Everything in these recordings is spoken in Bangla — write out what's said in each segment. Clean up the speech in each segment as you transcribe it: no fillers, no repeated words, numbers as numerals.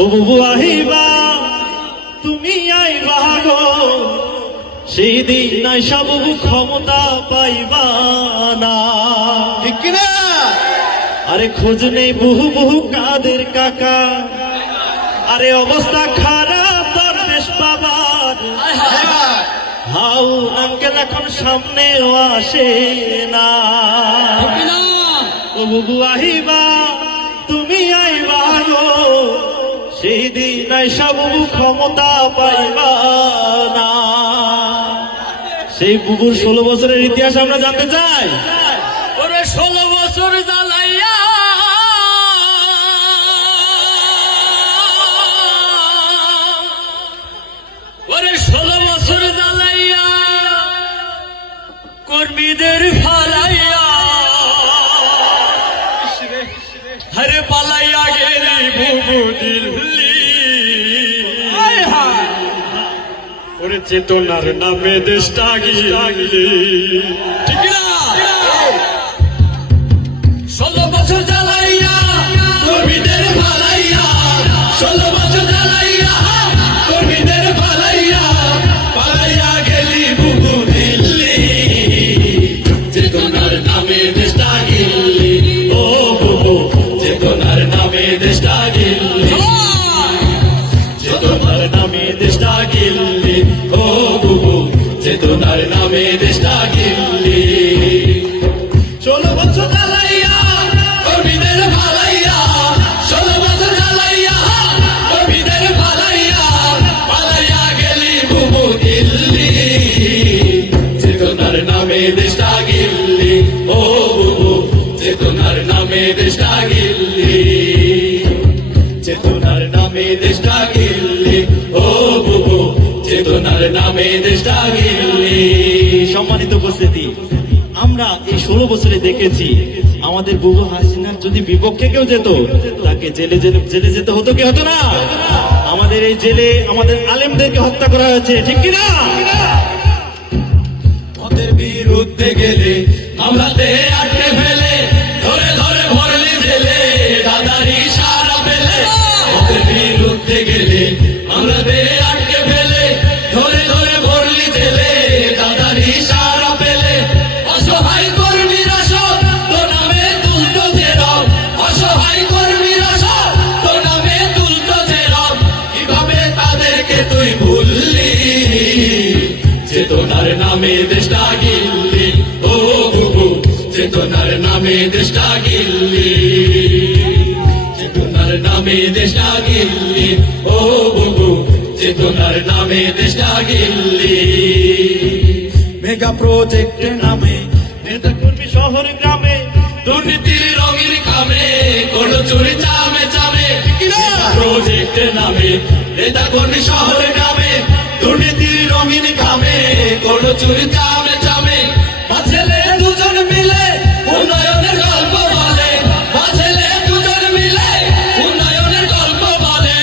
ও বুবু আহিবা তুমি আইবা গো, সেই দিন নাই সব ক্ষমতা পাইবা না, ঠিক কিনা? আরে খোঁজ নেই বহু বহু কাদের কাকা, আরে অবস্থা খারাপ তার দেশ বাবার। হাউ আঙ্কেল এখন সামনেও আসে না, ও বুবু আহিবা তুমি আইবা গো, সেই দিন নাই সব ক্ষমতা পাইবা না। সেই বুবুর 16 বছরের ইতিহাস আমরা জানতে চাই। ওরে 16 বছর জ্বালাইয়া ওরে 16 বছর জ্বালাইয়া কর্মীদের ফালাইয়া হরে পালাইয়া গেলি বুবু দিল্লি। ওরে চেতনার নামে দেশটা গিলি, ঠিক না? 16 বছর জ্বালাইয়া কর্মীদের ফালাইয়া, 16 বছর জ্বালাইয়া কর্মীদের ফালাইয়া, পালাইয়া গেলি বুবু দিল্লি। চেতনার নামে দেশটা গিলি, ও বুবু চেতনার নামে দেশটা গিলি, চেতনার নামে দেশটা গিলি, ও বুবু চেতনার নামে দেশটা গিলি। 16 বছর জ্বালাইয়া কর্মীদের ফালাইয়া, 16 বছর জ্বালাইয়া কর্মীদের ফালাইয়া, পালাইয়া গেলি বুবু দিল্লি। চেতনার নামে দেশটা গিল্লি, ও বুবু চেতনার নামে দেশটা গিল্লি, চেতনার নামে দেশটা গিল্লি, ও বুবু চেতনার নামে দেশটা গিল্লি। সম্মানিত উপস্থিতি, আমরা এই 16 বছরে দেখেছি আমাদের বুবু হাসিনার যদি বিপক্ষে কেউ যেত তাকে জেলে জেলে যেতে হতো কি হতো না? আমাদের এই জেলে আমাদের আলেমদেরকে হত্যা করা হয়েছে, ঠিক কিনা? ওদের বিরুদ্ধে গেলে আমরাতে আটকে ফেলে, ধরে ধরে ভরলি জেলে, দাদারি সারা পেলে। ওদের বিরুদ্ধে গেলে আমরাতে আটকে ফেলে, ধরে ধরে ভরলি জেলে, দাদারি সারা পেলে। অসহায় কর্মীরা সব তো নামে তুলতো জেরব, অসহায় কর্মীরা সব তো নামে তুলতো জেরব। কিভাবে তাদেরকে তুই ভুললি? চেতনার নামে দেশটা গিল্লি, ও বুবু চেতনার নামে দেশটা গিল্লি, চেতনার নামে দেশটা গিল্লি, ও বুবু চেতনার নামে দেশটা গিল্লি। মেগা প্রজেক্টের নামে নেতা কর্মী শহর গ্রামে দুর্নীতির রঙিন কামে, কোন চুরি চামে চামে, প্রজেক্টের নামে নেতা কর্মী শহর গ্রামে, দুর্নীতির রঙিন কামে, কোন চুরি চামে চামে। ছেলে দুজন মিলে উন্নয়নের গল্প বলে, ছেলে দুজন মিলে উন্নয়নের গল্প বলে,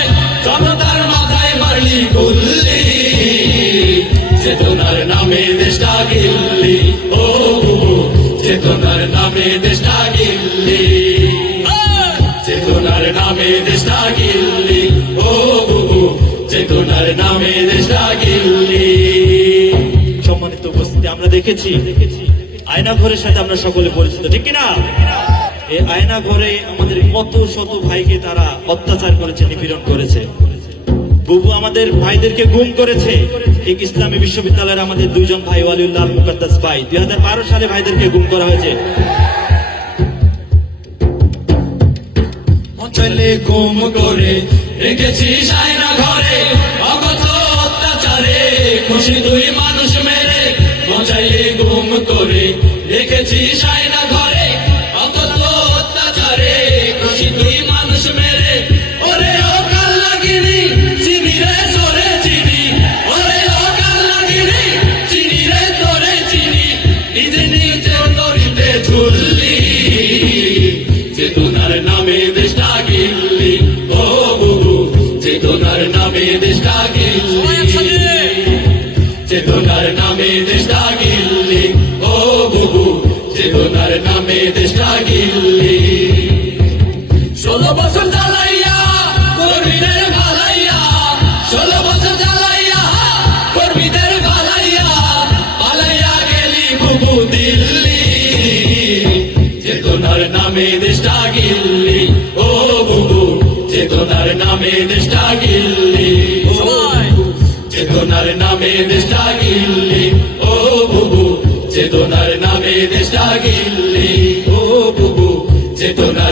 জনতার মাথায় মারলি গুল্লি। চেতনার নামে দেশটা গিল্লি, ও বুবু চেতনার নামে দেশটা গিল্লি, চেতনার নামে দেশটা গিল্লি, ও বুবু চেতনার নামে দেশটা গিল্লি। সম্মানিত উপস্থিতি, আমরা দেখেছি আয়না ঘরের সাথে আমরা সকলে পরিচিত, ঠিক কিনা? এই আয়না ঘরে আমাদের কত শত ভাইকে তারা অত্যাচার করেছে, নিপীড়ন করেছে। বুবু আমাদের ভাইদেরকে গুম করেছে। ঠিক ইসলামী বিশ্ববিদ্যালয়ের আমাদের 2 জন ভাই, ওয়ালিউল্লাহ মুকাদ্দাস ভাই, 2012 সালে ভাইদেরকে গুম করা হয়েছে। চলে গুম করে রেখেছিস আয়না ঘরে, অকথ অত্যাচারে খুশি তুই মানুষ মেরে। মজাইলে গুম করে রেখেছিস আয়না ঘরে, অকথ অত্যাচারে খুশি তুই মানুষ মেরে। ওরে ও কাল লাগিনি চিনি রে তোরে চিনি, ওরে ও কাল লাগিনি চিনি রে তোরে চিনি, নিজে নিজে দরিতে ঝুললি। চেতনার নামে দেশটা গিল্লি, ও বুবু চেতনার নামে দেশটা গিল্লি, চেতনার নামে দেশটা গিল্লি, ও বুবু চেতনার দিল্লি, চেতনার নামে দেশটা গিল্লি, ও বুবু চেতনার নামে দেশটা গিল্লি, ও চেতনার নামে দেশটা গিল্লি, ও বুবু চেতনার নামে দেশটা গিল্লি, ও বুবু চেতনার